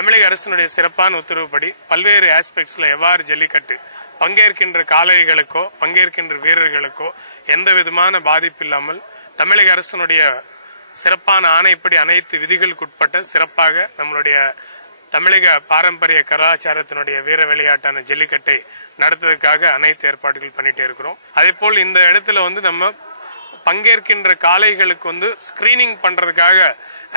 தமிழக அரசினுடைய சிறப்பான உத்தரவுப்படி பல்வேறு ஆஸ்பெக்ட்ஸ்ல எவ்வாறு ஜல்லிக்கட்டு பங்கேற்கின்ற காளைகளுக்கோ பங்கேற்கின்ற வீரர்களுக்கோ எந்த விதமான பாதிப்பு இல்லாமல் தமிழக அரசினுடைய சிறப்பான ஆணைப்படி அனைத்து விதிகளுக்குட்பட்ட சிறப்பாக நம்மளுடைய தமிழக பாரம்பரிய கலாச்சாரத்தினுடைய வீர விளையாட்டான ஜல்லிக்கட்டை நடத்துவதற்காக அனைத்து ஏற்பாடுகள் பண்ணிட்டே இருக்கிறோம். அதே போல் இந்த இடத்துல நம்ம பங்கேற்கின்ற காளைகளுக்கு ஸ்கிரீனிங் பண்றதுக்காக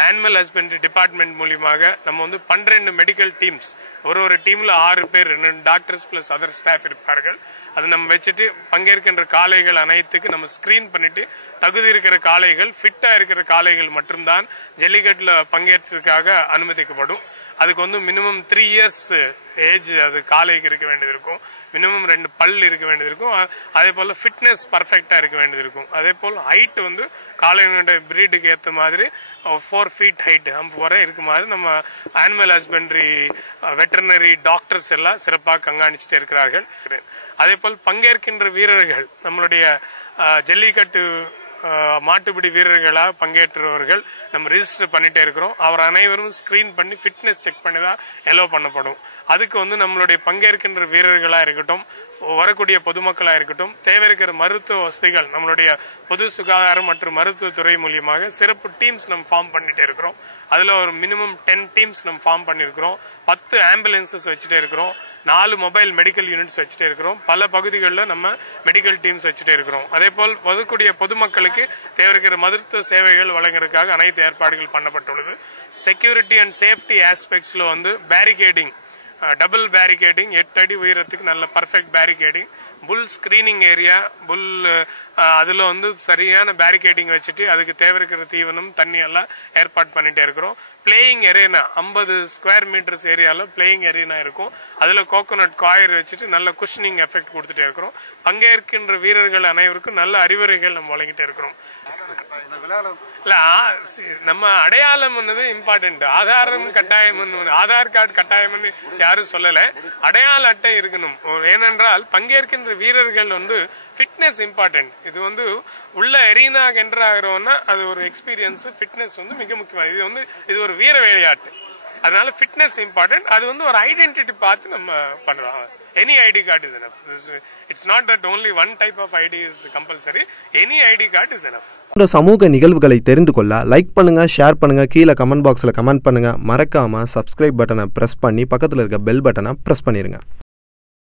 அனிமல் ஹஸ்பண்டரி டிபார்ட்மெண்ட் மூலியமாக நம்ம 12 மெடிக்கல் டீம்ஸ் ஒரு டீம்ல 6 பேர் டாக்டர்ஸ் பிளஸ் அதர் ஸ்டாஃப் இருப்பார்கள். அது நம்ம வச்சுட்டு பங்கேற்கின்ற காளைகள் அனைத்துக்கு நம்ம ஸ்கிரீன் பண்ணிட்டு தகுதி இருக்கிற காளைகள் ஃபிட்டா இருக்கிற காளைகள் மட்டும்தான் ஜல்லிக்கட்டுல பங்கேற்றதுக்காக அனுமதிக்கப்படும். அதுக்கு மினிமம் 3 years ஏஜ் அது காளைக்கு இருக்க வேண்டியது இருக்கும். மினிமம் 2 பல் இருக்க வேண்டியது இருக்கும். அதே போல ஃபிட்னஸ் பர்ஃபெக்டா இருக்க வேண்டியது இருக்கும். அதே போல் ஹைட் காளையினுடைய பிரீடுக்கு ஏற்ற மாதிரி 4 feet ஹைட் வரை இருக்கு மாதிரி நம்ம அனிமல் ஹஸ்பண்டரி வெட்டர்னரி டாக்டர்ஸ் எல்லாம் சிறப்பாக கண்காணிச்சுட்டு இருக்கிறார்கள். அதே போல் பங்கேற்கின்ற வீரர்கள் நம்மளுடைய ஜல்லிக்கட்டு மாட்டுப்பிடி வீரர்களா பங்கேற்றவர்கள் நம்ம ரெஜிஸ்டர் பண்ணிட்டே இருக்கிறோம். அவர் அனைவரும் ஸ்கிரீன் பண்ணி ஃபிட்னஸ் செக் பண்ணி தான் எலோ பண்ணப்படும். அதுக்கு நம்மளுடைய பங்கேற்கின்ற வீரர்களா இருக்கட்டும், வரக்கூடிய பொதுமக்களா இருக்கட்டும், தேவை இருக்கிற மருத்துவ வசதிகள் நம்மளுடைய பொது சுகாதாரம் மற்றும் மருத்துவத்துறை மூலியமாக சிறப்பு டீம்ஸ் நம்ம ஃபார்ம் பண்ணிட்டே இருக்கிறோம். அதுல ஒரு மினிமம் 10 டீம்ஸ் நம்ம ஃபார்ம் பண்ணிருக்கிறோம். 10 ஆம்புலன்சஸ் வச்சுட்டே இருக்கிறோம். 4 மொபைல் மெடிக்கல் யூனிட்ஸ் வச்சுட்டே இருக்கிறோம். பல பகுதிகளில் நம்ம மெடிக்கல் டீம்ஸ் வச்சுட்டே இருக்கிறோம். அதே போல் வரக்கூடிய பொதுமக்களுக்கு தேவை இருக்கிற மருத்துவ சேவைகள் வழங்குறதுக்காக அனைத்து ஏற்பாடுகள் பண்ணப்பட்டுள்ளது. Security and safety ஆஸ்பெக்ட்ஸ்ல barricading, double barricading, 8 அடி உயரத்துக்கு நல்ல பர்ஃபெக்ட் பேரிகேடிங், புல் ஸ்கிரீனிங் ஏரியா, புல் அதுல சரியான பேரிகேடிங் வச்சுட்டு அதுக்கு தேவை இருக்கிற தீவனம் தண்ணி எல்லாம் ஏற்பாடு பண்ணிட்டே இருக்கிறோம். பிளேயிங் எரேனா 50 ஸ்கொயர் மீட்டர்ஸ் ஏரியால பிளேயிங் எரேனா இருக்கும். அதுல கோகோனட் காயர் வச்சுட்டு நல்ல குஷனிங் எஃபெக்ட் கொடுத்துட்டே இருக்கிறோம். பங்கேற்கின்ற வீரர்கள் அனைவருக்கும் நல்ல அறிவுரைகள் நம்ம வழங்கிட்டே இருக்கிறோம். இல்ல நம்ம அடையாளம் இம்பார்ட்டன்ட். ஆதாரம் கட்டாயம், ஆதார் கார்டு கட்டாயம் யாரும் சொல்லல. அடையாள அட்டை இருக்கணும். ஏனென்றால் பங்கேற்கின்ற வீரர்கள் ஃபிட்னஸ் இம்பார்ட்டன்ட். இது உள்ள எரீனா என்டர் ஆகிறோம்னா அது ஒரு எக்ஸ்பீரியன்ஸ். ஃபிட்னஸ் மிக முக்கியமான. இது ஒரு வீர விளையாட்டு. அதனால ஃபிட்னஸ் இம்பார்ட்டன்ட். அது ஒரு ஐடென்டிட்டி பார்த்து நம்ம பண்றோம். Any ID card is enough. It's not that only one type of ID is compulsory. Any ID card is enough. இந்த சமூக நிகழ்வுகளை தெரிந்து கொள்ள லைக் பண்ணுங்க, ஷேர் பண்ணுங்க, கீழே கமெண்ட் பாக்ஸ்ல கமெண்ட் பண்ணுங்க. மறக்காம சப்ஸ்கிரைப் பட்டனை பிரஸ் பண்ணி பக்கத்துல இருக்க பெல் பட்டனை பிரஸ் பண்ணிருங்க.